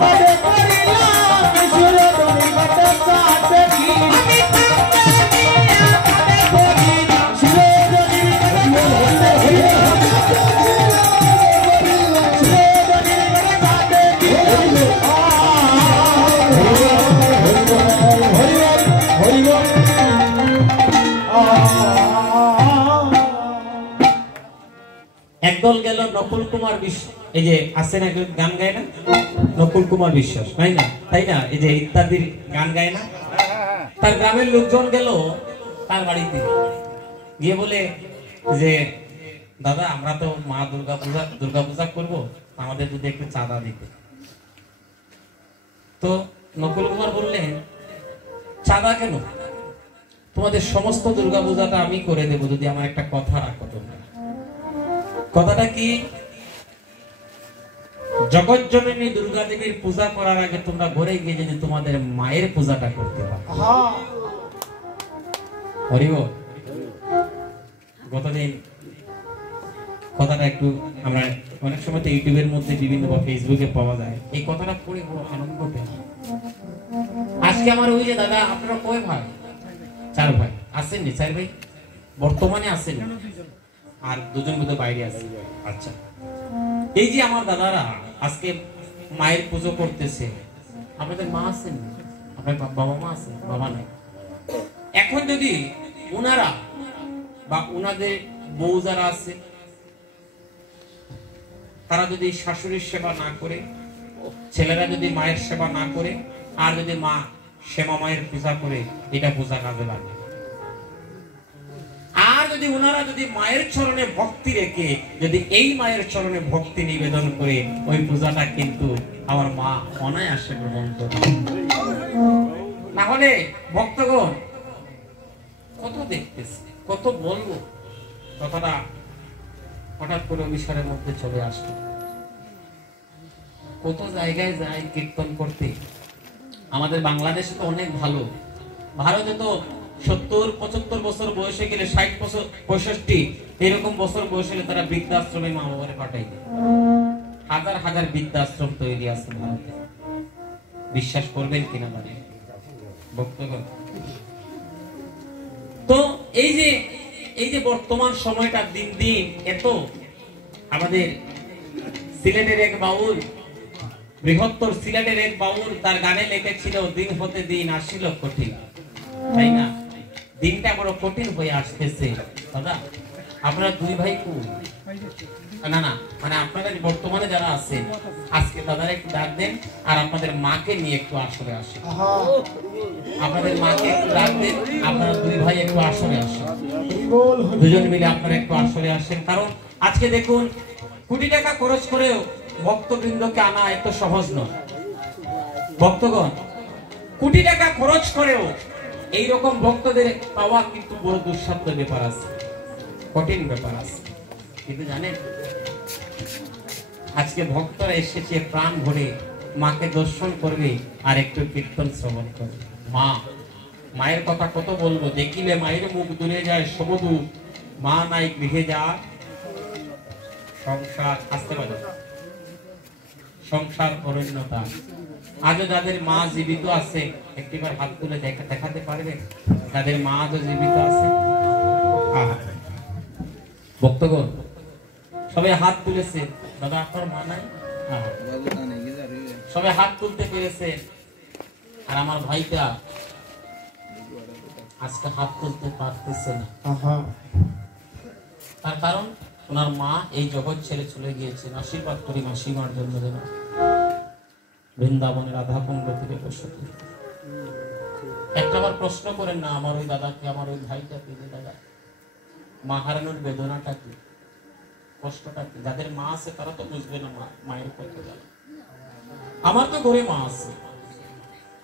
ফাঁকে পড়িলাম সুরধ্বনির ঘাটে ছাদ দেখিলাম সুরধনির ঘাটে কাটে কিলাম আমি ছাদ দেখিয়া ফাঁকে পড়িলাম একদল গেল নকুল কুমার বিশ্বাস এই যে আছে না গান গায় না নকুল কুমার বিশ্বাস তাই না এই যে ইত্যাদির গান গায় না তার গ্রামের লোকজন গেল তার বাড়িতে গিয়ে বলে যে দাদা আমরা তো মা দুর্গা পূজা করবো আমাদের যদি একটু চাঁদা দিতে। তো নকুল কুমার বললেন চাঁদা কেন তোমাদের সমস্ত দুর্গা পূজাটা আমি করে দেবো যদি আমার একটা কথা রাখো তোমরা। কথাটা কি জগৎ জননী দুর্গা দেবীর পূজা করার আগে তোমরা ঘরে গিয়ে যদি তোমাদের মায়ের পূজাটা করতে পারো। হরিব গতদিন কথাটা একটু আমরা অনেক সময় তো ইউটিউবের মধ্যে বিভিন্ন বা ফেসবুকে পাওয়া যায় এই কথাটা পড়ে বড় আনন্দ পেলাম। আজকে আমার ওই যে দাদা আপনারা কয় ভাই 4 ভাই আসেননি 4 ভাই বর্তমানে আসেন আর 2 জন মধ্যে বাইরে আছে। আচ্ছা এই যে আমার দাদারা আজকে মায়ের পুজো করতেছে আপনাদের মা আছেন আপনার বাবা মা আছে বাবা নাই। এখন যদি ওনারা বা ওনাদের বউ যারা আছে তারা যদি শাশুড়ির সেবা না করে ছেলেরা যদি মায়ের সেবা না করে আর যদি মা শ্যামা মায়ের পূজা করে এটা পূজা কাজে লাগে। আর যদি ওনারা যদি মায়ের চরণে ভক্তি রেখে যদি এই মায়ের চরণে ভক্তি নিবেদন করে ওই পূজাটা কিন্তু আমার মা অনায়াসে গ্রহণ করে। না হলে ভক্তগণ কত দেখতেছে কত বলবো কথাটা হঠাৎ করে অভিসারের মধ্যে চলে আসলো। কত জায়গায় যায় কীর্তন করতে। আমাদের বাংলাদেশে তো অনেক ভালো, ভারতে তো 70-75 বছর বয়সে গেলে 60 বছর 65 এরকম বছর বয়সে গেলে তারা বৃদ্ধাশ্রমে মা বাবারে পাঠাই দেয়। হাজার হাজার বৃদ্ধাশ্রম তৈরি আছে ভারতে। বিশ্বাস করবেন কিনা মানে ভক্তগণ। তো এই যে বর্তমান সময়টা দিন দিন এত আমাদের সিলেটের এক বাউল বৃহত্তর সিলেটের এক বাউল তার গানে লিখেছিল দিন হতে দিন আসিল কঠিন, তাই না? দিনটা বড় কঠিন হয়ে আসতেছে। দাদা আপনারা 2 ভাই কোন না না মানে আপনারা বর্তমানে যারা আছেন আজকে দাদারা একটু ডাক দেন আর আপনাদের মাকে নিয়ে একটু আসরে আসেন। আপনাদের মাকে একটু ডাক দেন, আপনারা 2 ভাই একটু আসরে আসেন, দুজন মিলে আপনারা একটু আসরে আসেন। কারণ আজকে দেখুন কোটি টাকা খরচ করেও ভক্তবৃন্দকে আনা এত সহজ নয়। ভক্তগণ কোটি টাকা খরচ করেও এই রকম ভক্তদের পাওয়া কিন্তু বড় দুঃসাধ্য ব্যাপার আছে, কঠিন ব্যাপার আছে। কিন্তু জানেন আজকে ভক্তরা এসেছে প্রাণ ভরে মাকে দর্শন করবে আর একটু কীর্তন শ্রবণ করবে। মায়ের কথা কত বলবো, দেখিলে মায়ের মুখ দূরে যায় সবদু, মা নাই গৃহে যা সংসার, আসতে পারে সংসার অরণ্যতা। আজও যাদের মা জীবিত আছে একটিবার হাত তুলে দেখাতে পারবে যাদের মা আজও জীবিত আছে? ভক্তগণ সবাই হাত তুলেছে, দাদা আপনার মা নাই? সবাই হাত তুলতে পেরেছে। আর আমার ভাইটা আজকে হাত তুলতে পারতেছে না। তার কারণ ওনার মা এই জগৎ ছেড়ে চলে গিয়েছেন। আশীর্বাদ করি মাসিমার জন্য যেন বৃন্দাবনের রাধাকুণ্ড থেকে বসতি। একটাবার প্রশ্ন করেন না আমার ওই দাদাকে, আমার ওই ভাইটাকে, যে দাদা মা হারানোর বেদনাটা কি, কষ্টটা কি? যাদের মা আছে তারা তো বুঝবে না মায়ের কথা জানে। আমার তো ঘরে মা আছে,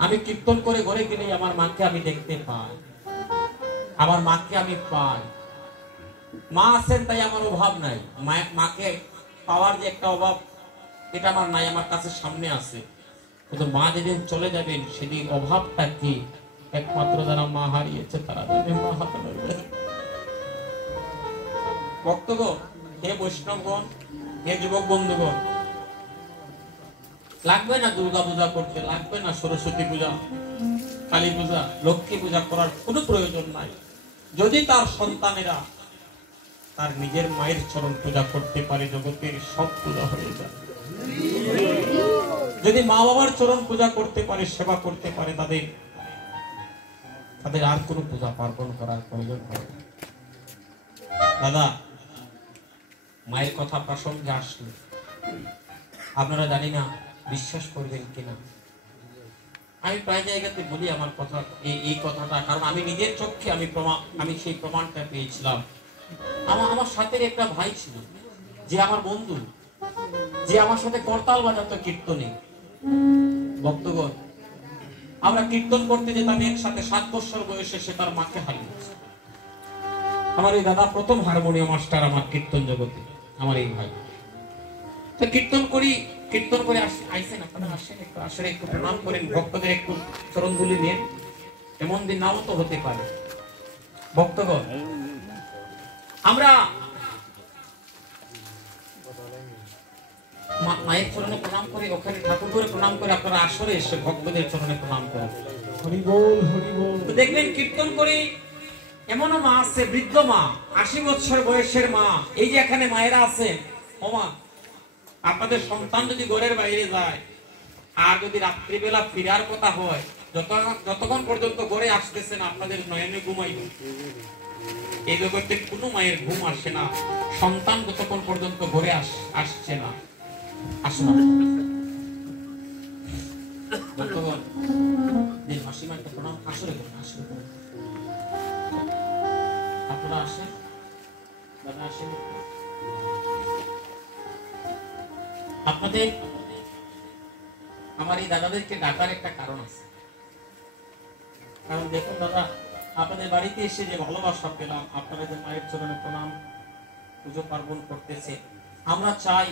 আমি কীর্তন করে ঘরে গেলেই আমার মাকে আমি দেখতে পাই, আমার মাকে আমি পাই। মা আছেন তাই আমার অভাব নাই। মাকে পাওয়ার যে একটা অভাব এটা আমার নাই, আমার কাছে সামনে আছে। কিন্তু মা যেদিন চলে যাবেন সেদিন অভাবটা কি একমাত্র যারা মা হারিয়েছে তারা জানে। মা হারানোর ভক্তগণ, হে বৈষ্ণবগণ, হে যুবক বন্ধুগণ, লাগবে না দুর্গা পূজা করতে, লাগবে না সরস্বতী পূজা, কালী পূজা, লক্ষ্মী পূজা করার কোনো প্রয়োজন নাই। যদি তার সন্তানেরা তার নিজের মায়ের চরণ পূজা করতে পারে জগতের সব পূজা হয়ে যায়। যদি মা বাবার চরণ পূজা করতে পারে, সেবা করতে পারে, তাদের আর কোনো পূজা পার্বণ করার প্রয়োজন হয় না। দাদা মায়ের কথা প্রসঙ্গে আসলে আপনারা জানি না বিশ্বাস করবেন কিনা, আমি প্রায় জায়গাতে বলি আমার কথা, এই কথাটা, কারণ আমি নিজের চোখে আমি সেই প্রমাণটা পেয়েছিলাম। আমার সাথে একটা ভাই ছিল যে আমার বন্ধু, যে আমার সাথে করতাল বাজাতো কীর্তনে। ভক্তগণ, আমরা কীর্তন করতে যেতাম একসাথে, 7 বছর বয়সে সে তার মাকে হারিয়েছে। আমার এই দাদা প্রথম হারমোনিয়াম মাস্টার আমার কীর্তন জগতে, আমার এই ভাই। তো কীর্তন করে আইসেন, আপনারা আসেন, একটু আসলে একটু প্রণাম করেন, ভক্তদের একটু চরণধুলি নেন। এমন দিন নাও তো হতে পারে। ভক্তগণ, আমরা মায়ের চরণে প্রণাম করি, ওখানে ঠাকুর করে প্রণাম করে, আপনারা আসলে এসে ভক্তদের চরণে প্রণাম করেন। হরি বল, হরি বল। দেখবেন কীর্তন করে এমনও মা আছে, বৃদ্ধ মা, 80 বছর বয়সের মা। এই যে এখানে মায়েরা আছেন, ও মা, আপনাদের সন্তান যদি ঘরের বাইরে যায় আর যদি রাত্রিবেলা ফিরার কথা হয়, যতক্ষণ পর্যন্ত ঘরে আসতেছেন আপনাদের নয়নে ঘুমাইবে। এই জগতে কোনো মায়ের ঘুম আসে না সন্তান যতক্ষণ পর্যন্ত ঘরে আসছে না। আসুন মাসিমাকে প্রণাম, আসলে আপনারা আসেন, দাদা আসেন। আপনাদের আমার এই দাদাদেরকে ডাকার একটা কারণ আছে। কারণ দেখুন দাদা, আপনাদের বাড়িতে এসে যে ভালোবাসা পেলাম, আপনারা যে মায়ের চরণে প্রণাম পুজো পার্বণ করতেছে, আমরা চাই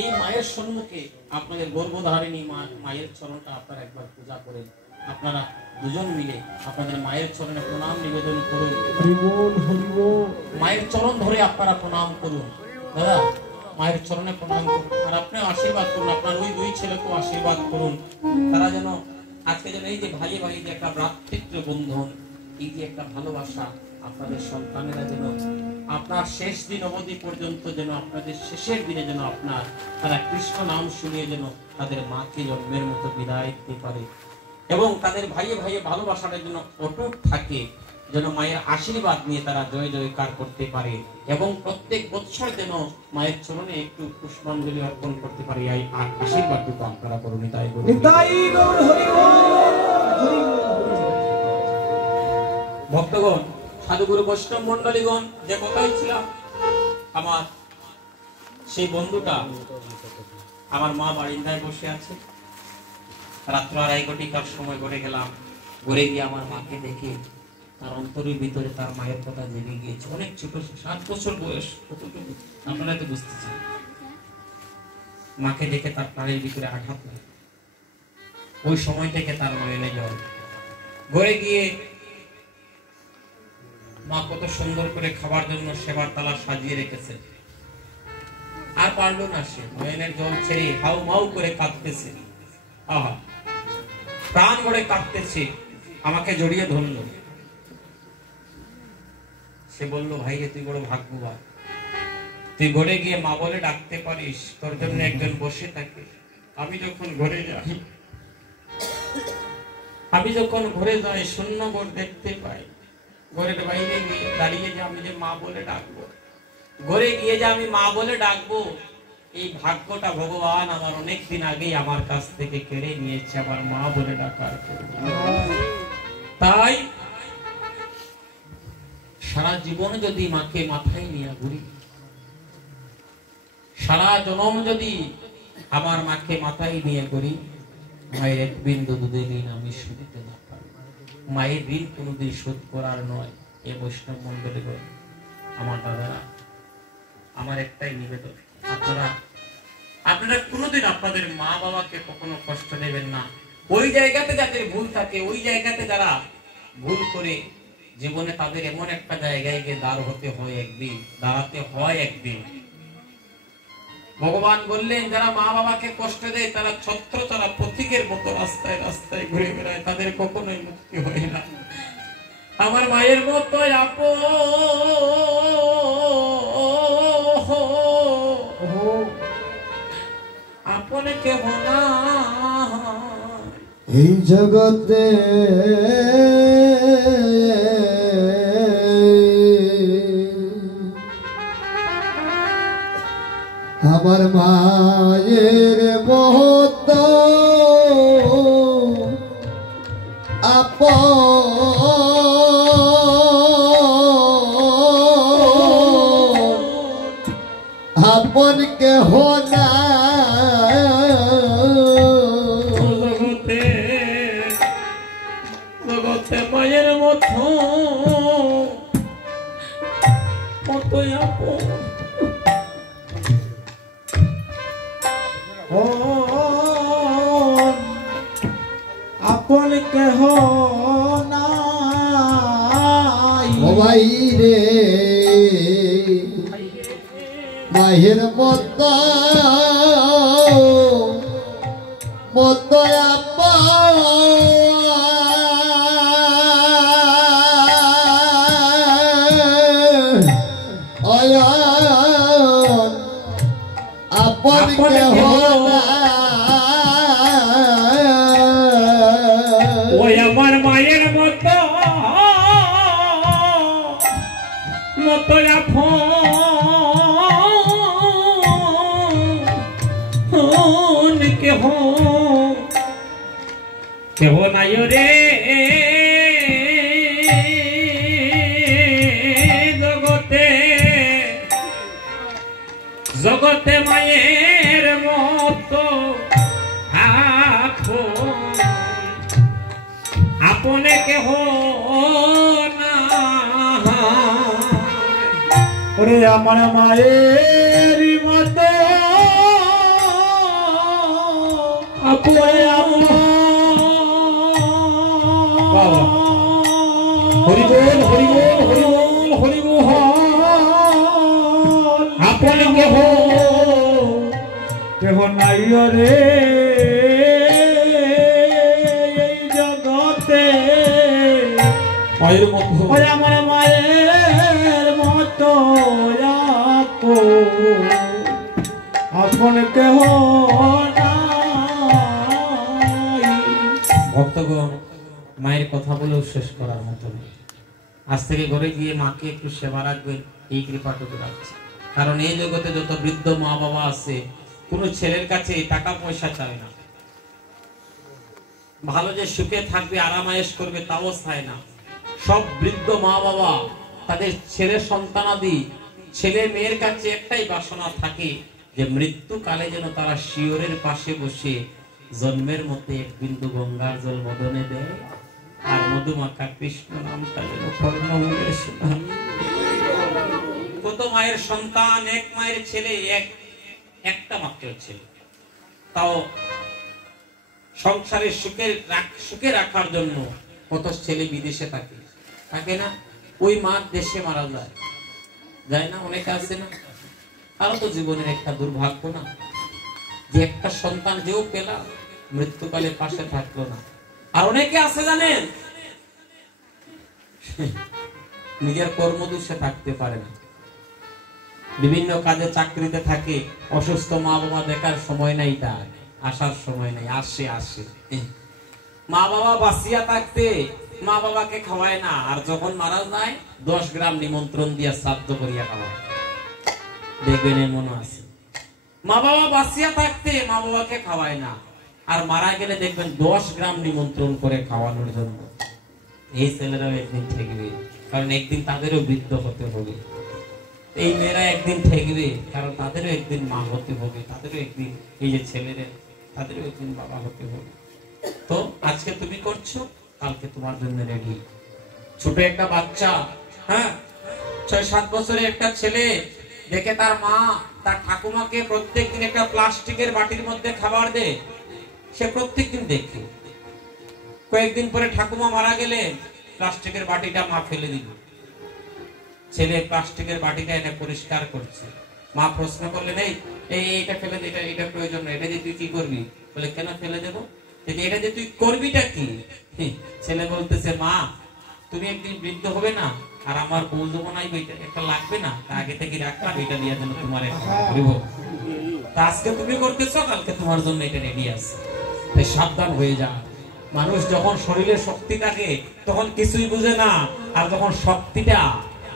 এই মায়ের সম্মুখে আপনাদের গর্ভধারিণী মায়ের চরণটা আপনারা একবার পূজা করেন। আপনারা দুজন মিলে আপনাদের মায়ের চরণে প্রণাম নিবেদন করুন। মায়ের চরণ ধরে আপনারা প্রণাম করুন। দাদা মায়ের চরণে প্রণাম করুন, আর আপনিও আশীর্বাদ করুন, আপনার ওই 2 ছেলেকেও আশীর্বাদ করুন। তারা যেন আজকে যেন এই যে ভাই ভাই যে একটা ভ্রাতৃত্ব বন্ধন, এই যে একটা ভালোবাসা, আপনাদের সন্তানেরা যেন আপনার শেষ দিন অবধি পর্যন্ত, যেন আপনাদের শেষের দিনে যেন তারা কৃষ্ণ নাম শুনিয়ে যেন তাদের মাকে জন্মের মতো বিদায় দিতে পারে, এবং তাদের ভাইয়ে ভাইয়ে ভালোবাসাটা যেন অটুট থাকে, যেন মায়ের আশীর্বাদ নিয়ে তারা জয় জয়কার করতে পারে, এবং প্রত্যেক বৎসর যেন মায়ের চরণে একটু পুষ্পাঞ্জলি অর্পণ করতে পারে। এই আশীর্বাদটুকু আপনারা করুন। তাই ভক্তগণ, সাধুগুরু বৈষ্ণব মন্ডলীগণ, যে কথাই ছিলাম, আমার সেই বন্ধুটা আমার মা বারিন্দায় বসে আছে, রাত্র 2:30 ঘটিকার সময় ঘরে গেলাম। ঘরে গিয়ে আমার মাকে দেখে তার অন্তরের ভিতরে তার মায়ের কথা জেগে গিয়েছে। অনেক ছোট, 7 বছর বয়স, কতটুকু আপনারা তো বুঝতেছেন। মাকে দেখে তার প্রাণের ভিতরে আঘাত লাগে। ওই সময় থেকে তার নয়নে জল। ঘরে গিয়ে মা কত সুন্দর করে খাবার জন্য সেবার তালা সাজিয়ে রেখেছে। আর পারলো না সে, নয়নের জল ছেড়ে হাউ মাউ করে কাঁদতেছে। আহা, প্রাণ ভরে কাঁদতেছে। আমাকে জড়িয়ে ধরলো। সে বলল, ভাই রে, তুই বড় ভাগ্যবান, তুই ঘরে গিয়ে মা বলে ডাকতে পারিস, তোর জন্য একজন বসে থাকে। আমি যখন ঘরে যাই শূন্য ঘর দেখতে পাই। ঘরের বাইরে গিয়ে দাঁড়িয়ে যে আমি যে মা বলে ডাকবো, ঘরে গিয়ে যে আমি মা বলে ডাকবো, এই ভাগ্যটা ভগবান আমার অনেক দিন আগেই আমার কাছ থেকে কেড়ে নিয়েছে, আমার মা বলে ডাকার। তাই সারা জীবন যদি মাকে মাথায় নিয়ে ঘুরি, সারা জনম যদি আমার মাকে মাথায় নিয়ে ঘুরি, মায়ের এক বিন্দু দুধের ঋণ আমি শুধিতে না পারি। মায়ের ঋণ কোনোদিন শোধ করার নয়। এই বৈষ্ণব মন্ডলে আমার দাদারা, আমার একটাই নিবেদন, আপনারা কোনোদিন আপনাদের মা বাবাকে কখনো কষ্ট নেবেন না। ওই জায়গাতে যাদের ভুল থাকে, ওই জায়গাতে যারা ভুল করে জীবনে, তাদের এমন একটা জায়গায় গিয়ে দাঁড়াতে হয় একদিন। ভগবান বললেন, যারা মা বাবাকে কষ্ট দেয় তারা ছত্রছাড়া পথিকের মতো রাস্তায় রাস্তায় ঘুরে বেড়ায়, তাদের কখনোই মুক্তি হয় না। আমার মায়ের মতো আপন কেহ না এই জগতে। আমার মায়ের মতো আপন কেহ না জগতে মায়ের মতো আপন আপন কেহ নাই। ভাই রে, মায়ের মতো আপন কেহ না। ওই আমার মায়ের মতো আপন কেহ নাই রে জগতে মায়ের মতো আপনে কেহ না। ওরে আমার মায়ের মতো আপনে হরি বল হরি বল হরি বল হরি বল। আপনে কেহ নাই রে এই জগতে। মায়ের মতো আমার মায়ের মতো আপন কেহ নাই। ভক্তগণ, মায়ের কথা বলেও শেষ করার মতো নেই। আজ থেকে ঘরে গিয়ে মাকে একটু সেবা রাখবেন, এই কৃপাটুকু রাখছে। কারণ এই জগতে যত বৃদ্ধ মা বাবা আছে, কোন ছেলের কাছে টাকা পয়সা চায় না, ভালো যে সুখে থাকবে আরামায়েশ করবে তাও চায় না। সব বৃদ্ধ মা বাবা তাদের ছেলে সন্তানাদি, ছেলে মেয়ের কাছে একটাই বাসনা থাকে যে মৃত্যুকালে যেন তারা শিয়রের পাশে বসে জন্মের মধ্যে এক বিন্দু গঙ্গার জল মদনে দেয় আর মধুমাখা কৃষ্ণ নামটা যেন কর্ণমূলে শোনান। কত মায়ের সন্তান, এক মায়ের ছেলে, একটা মাত্র ছেলে, তাও সংসারের সুখে রাখার জন্য কত ছেলে বিদেশে থাকে না, ওই মা দেশে মারা যায় না, অনেকে আছে না। তারও তো জীবনের একটা দুর্ভাগ্য না, যে একটা সন্তান যেও পেলা মৃত্যুকালে পাশে থাকলো না। আর অনেকে আছে জানেন, নিজের কর্মদোষে থাকতে পারে না, বিভিন্ন কাজে চাকরিতে থাকে, অসুস্থ মা বাবা দেখার সময় নাই, তার আসার সময় নাই, আসে মা বাবা বাঁচিয়া থাকতে মা বাবাকে খাওয়ায় না, আর যখন মারা যায় 10 গ্রাম নিমন্ত্রণ দিয়া শ্রাদ্ধ করিয়া খাওয়ায়। দেখবেন এমন আছে, মা বাবা বাঁচিয়া থাকতে মা বাবাকে খাওয়ায় না, আর মারা গেলে দেখবেন 10 গ্রাম নিমন্ত্রণ করে খাওয়ানোর জন্য। এই ছেলেরাও একদিন ঠেকবে, কারণ একদিন তাদেরও বৃদ্ধ হতে হবে। এই মেয়েরা একদিন ঠেকবে, কারণ তাদেরও একদিন মা হতে হবে, তাদেরও একদিন, এই যে ছেলেরা তাদেরও একদিন বাবা হতে হবে। তো আজকে তুমি করছো, কালকে তোমার জন্য রেডি। ছোট একটা বাচ্চা, হ্যাঁ 6-7 বছরের একটা ছেলে দেখে তার মা তার ঠাকুমাকে প্রত্যেকদিন একটা প্লাস্টিকের বাটির মধ্যে খাবার দেয়, সে প্রত্যেকদিন দেখে। কয়েকদিন পরে ঠাকুমা মারা গেলে প্লাস্টিকের বাটিটা মা ফেলে দিল। ছেলে প্লাস্টিকের বাটিটা এনে পরিষ্কার করছে, মা প্রশ্ন করলেন, এইটা ফেলে দে, এটা প্রয়োজন না, এটা যে তুই কি করবি? বলে কেন ফেলে দেবো? এটা যে তুই করবিটা কি? ছেলে বলতেছে, মা তুমি একদিন বৃদ্ধ হবে না, আর আমার বউ যখন আইবে একটা লাগবে না, আগে থেকে রাখলাম, এটা দিয়ে যেন তোমার আজকে তুমি করতেছো, কালকে তোমার জন্য এটা রেডি আছে। তাই সাবধান হয়ে যা। মানুষ যখন শরীরে শক্তি থাকে তখন কিছুই বুঝে না, আর যখন শক্তিটা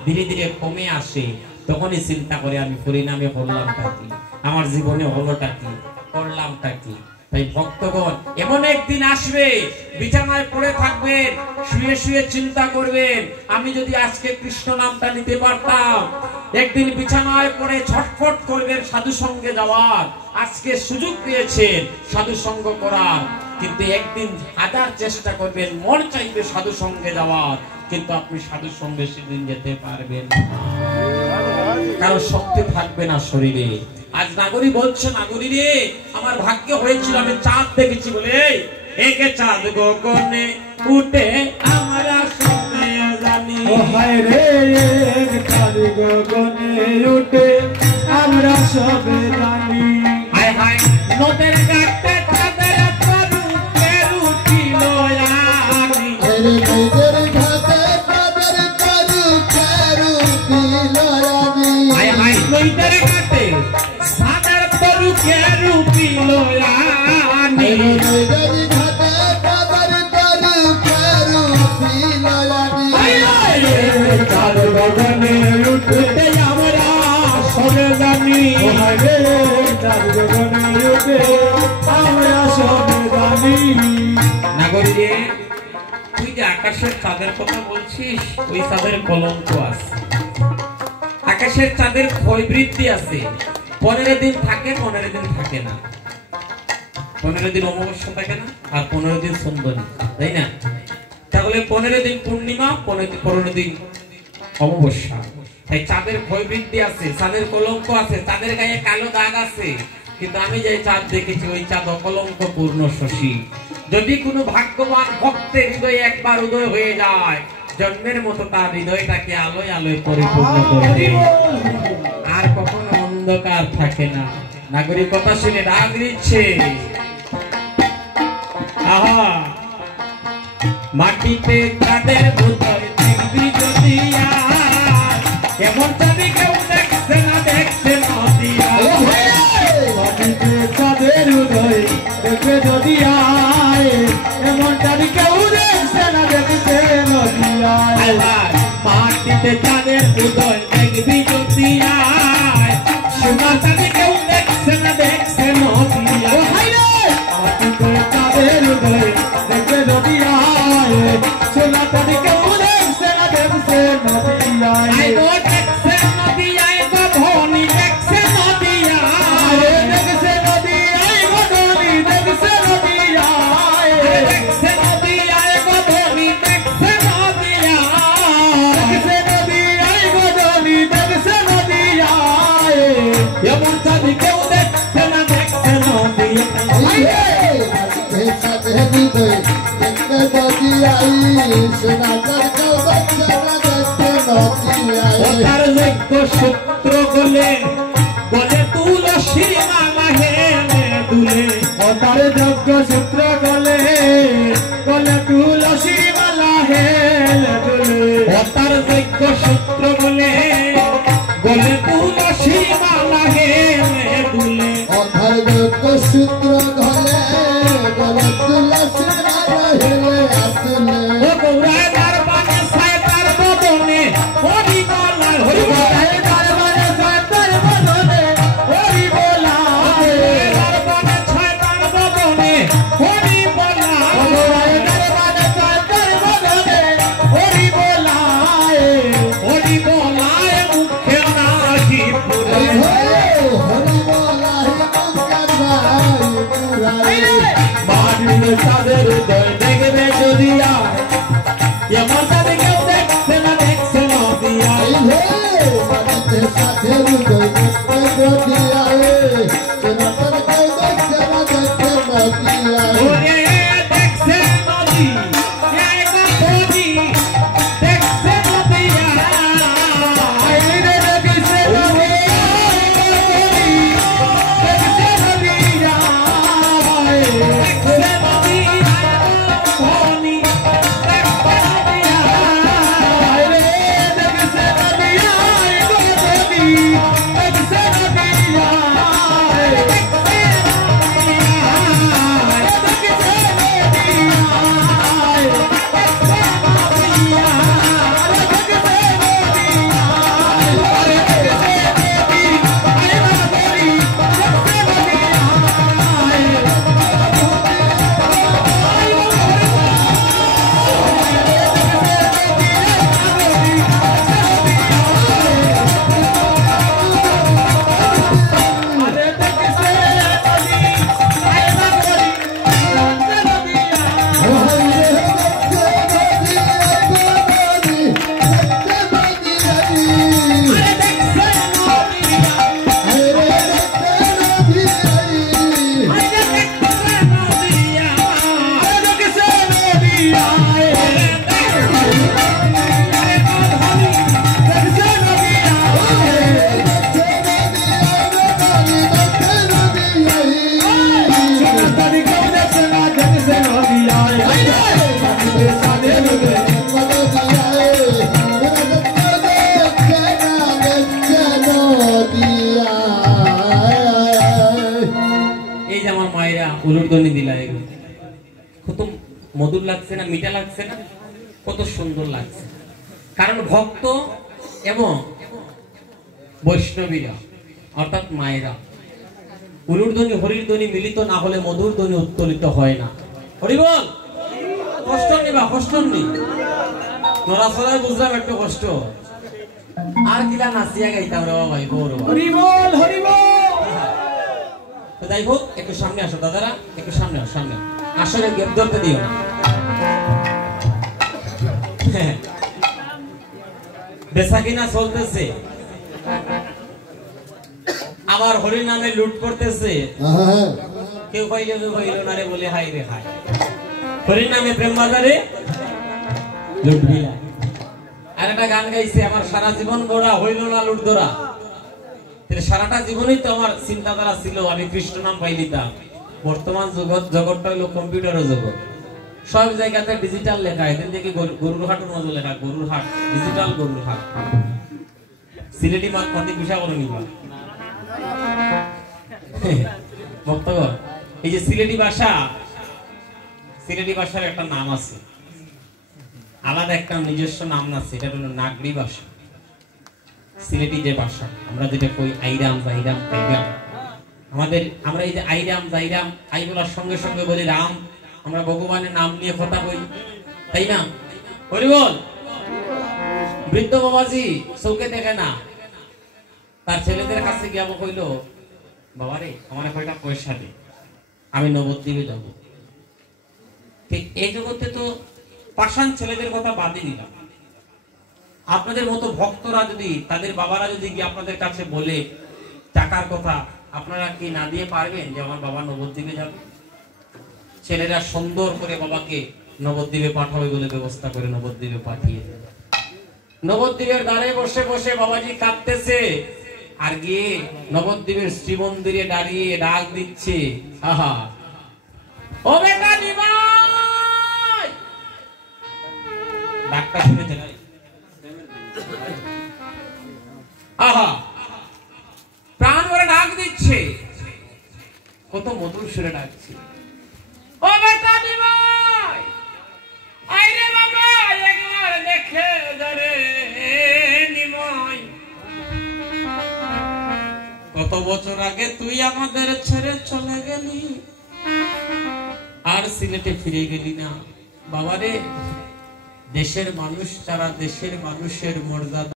ধীরে ধীরে কমে আসে তখনই চিন্তা করে আমি পরিণামে করলামটা কি, আমার জীবনে হলোটা কি, করলামটা কি। তাই ভক্তগণ, এমন একদিন আসবে বিছানায় পড়ে থাকবেন, শুয়ে শুয়ে চিন্তা করবেন, আমি যদি আজকে কৃষ্ণ নামটা নিতে পারতাম। একদিন বিছানায় পড়ে ছটফট করবেন সাধু সঙ্গে যাওয়ার, আজকে সুযোগ পেয়েছেন সাধু সঙ্গ করার, কিন্তু একদিন হাজার চেষ্টা করবেন, মন চাইবে সাধু সঙ্গে যাওয়ার, কিন্তু আপনি সাধু সঙ্গে সেদিন যেতে পারবেন না, কারণ শক্তি থাকবে না শরীরে। আজ নাগরী বলছে, নাগরী রে আমার ভাগ্য হয়েছিল আমি চাঁদ দেখেছি বলে, একে চাঁদ গগনে উঠে আমরা সবে জানি। ও হায় রে, চাঁদ গগনে উঠে আমরা সবে জানি। হায় হায় নদের কাটে চাঁদের তরুকে রুটিল আমি। হায় হায় নদের কাটে চাঁদের তরুকে রুটিল আমি। চাঁদ গগনে উঠে আমরা সবে জানি। ও হায় রে, চাঁদ গগনে উঠে আমরা সবে জানি। নাগরী রে, তুই যে আকাশের চাঁদের কথা বলছিস, ওই চাঁদের কলঙ্ক আছে। আকাশের চাঁদের ক্ষয় বৃদ্ধি আছে, 15 দিন থাকে, 15 দিন থাকে না। 15 দিন অমাবস্যা থাকে না, আর 15 দিন সুন্দরী, তাই না? তাহলে 15 দিন পূর্ণিমা, 15 দিন অমাবস্যা। তাই চাঁদের ক্ষয় বৃদ্ধি আছে, চাঁদের কলঙ্ক আছে, চাঁদের গায়ে কালো দাগ আছে। কিন্তু আমি যে চাঁদ দেখেছি, ওই চাঁদ অকলঙ্ক পূর্ণ শশী। যদি কোনো ভাগ্যবান ভক্তের হৃদয়ে একবার উদয় হয়ে যায়, জন্মের মতো তার হৃদয়টাকে আলোয় আলোয় পরিপূর্ণ করে দেয়, আর কখনো অন্ধকার থাকে না। নাগরিক কথা শুনে রাগ দিচ্ছে, আহা মাটিতে তাদের উদয় দেখবি যদি আর, এমন চাঁদি কেউ দেখছে না, দেখছে নদিয়া। মাটিতে চাঁদের উদয় দেখবে যদি আয়, এমন চাঁদি কেউ দেখছে না, দেখছে নদিয়ায়। মাটিতে চাঁদের উদয় দেখবি যদি আয়, সোনা চাঁদি কেউ দেখছে না, দেখছে নদিয়া। মাটিতে চাঁদের উদয় দেখবে যদি আয়, সোনা চাঁদি কেউ দেখছে না, দেখছে নদিয়ায়। দেখছে নদিয়ায় গো ধনী, দেখছে নদিয়ায়, দেখছে নদিয়ায় গো ধনী, দেখছে নদিয়ায়। ওটার যজ্ঞ সূত্র গলে গলে তুলসী মালা হেলে দুলে ওটার যজ্ঞ সূত্র গলে গলে তুলসী মালা হেলে দুলে ওটার যজ্ঞ সূত্র গলে গলে তুলসী মালা হেলে দুলে ওটার যজ্ঞ সূত্র গলে গলে তুলসী মালা হেলে আসলে ও গৌরায় দরবারে সাইতার বদনে হরি বলা হরি বলা দরবারে সাইতার বদনে হরি বলা দরবারে সাইতার বদনে হরি বলা গৌরায় দরবারে সাইতার বদনে হরি বলা হরি বলা মুখে নাহি পুরে হরি বলাই মঙ্গল ভাই পুরাই বাড়ির তাদের দয় দেখবে যদি আয় এমন তাদের কেউ দেখছে না দিয়া বাড়িতে সাথে হৃদয় দেখতে দিয়া সনাতন কেউ দেখতে না দিয়া ওরে দেখছে নদী একা নদী দেখছে নদিয়া আইরে দেখছে নদী দেখছে নদিয়া দেখছে নদিয়া ধনী দেখছে নদিয়া আইরে দেখছে নদিয়া ধনী দেখছে নদিয়া উলুরধ্বনি দিলা এগুলো কত মধুর লাগছে না, মিঠা লাগছে না, কত সুন্দর লাগছে। কারণ ভক্ত এবং বৈষ্ণবীরা অর্থাৎ মায়েরা উলুরধ্বনি হরির ধ্বনি মিলিত না হলে মধুর ধ্বনি উত্তোলিত হয় না। হরি বল, কষ্ট নিবা, কষ্ট নি নড়াচড়ায় বুঝলাম একটু কষ্ট, আর কিলা নাচিয়া গাইতাম রে বাবা, হরি বল হরি বল। যাই হোক, একটু সামনে আসো দাদারা, একটু সামনে আসো, সামনে আসলে গ্যাপ ধরতে দিও না। বেচা কিনা চলতেছে, আবার হরি নামে লুট করতেছে, কেউ পাইলে হইল না রে বলে হাই রে হাই, হরি নামে প্রেম বাজারে লুট বিলা। আর একটা গান গাইছে, আমার সারা জীবন গোড়া হইল না লুট ধরা। সারাটা জীবনই তো আমার চিন্তাধারা ছিল আমি কৃষ্ণ নাম পাই দিতাম। বর্তমান জগৎটা হলো কম্পিউটারের জগৎ, সব জায়গাতে ডিজিটাল লেখা। এদিন দেখি গরুরহাটের মতো লেখা, গরুরহাট ডিজিটাল গরুরহাট। সিলেটি মাঠ অনেক বিষয় করে নিবা ভক্তগণ। এই যে সিলেটি ভাষা, সিলেটি ভাষার একটা নাম আছে, আলাদা একটা নিজস্ব নাম আছে, এটা হলো নাগরি ভাষা। সিলেটি যে ভাষা আমরা যেটা কই আইরাম জাইরাম তাইরাম, আমরা এই যে আইরাম জাইরাম আই বলার সঙ্গে সঙ্গে বলি রাম, আমরা ভগবানের নাম নিয়ে কথা বলি, তাই না? হরি বল। বৃদ্ধ বাবাজি চৌকে দেখে না, তার ছেলেদের কাছে গিয়ে কইল, বাবা রে আমার কয়টা পয়সা দে, আমি নবদ্বীপে যাব। ঠিক এই জগতে তো পাষাণ ছেলেদের কথা বাদই দিলাম, আপনাদের মতো ভক্তরা যদি, তাদের বাবারা যদি গিয়ে আপনাদের কাছে বলে টাকার কথা, আপনারা কি না দিয়ে পারবেন যে আমার বাবা নবদ্বীপে যাবে? ছেলেরা সুন্দর করে বাবাকে নবদ্বীপে পাঠাবে বলে ব্যবস্থা করে নবদ্বীপে পাঠিয়ে দিল। নবদ্বীপের দ্বারে বসে বসে বাবাজি কাঁদতেছে, আর গিয়ে নবদ্বীপের শ্রীমন্দিরে দাঁড়িয়ে ডাক দিচ্ছে, আহা ও বেটা নিমাই। ডাকটা শুনেছে না? আহা প্রাণ ভরে ডাক দিচ্ছে, কত মধুর সুরে ডাকছে, ও বেটা নিমাই আইরে বাবা একবার দেখে যারে নিমাই। কত বছর আগে তুই আমাদের ছেড়ে চলে গেলি, আর সিলেটে ফিরে গেলি না। বাবারে, দেশের মানুষ ছাড়া দেশের মানুষের মর্যাদা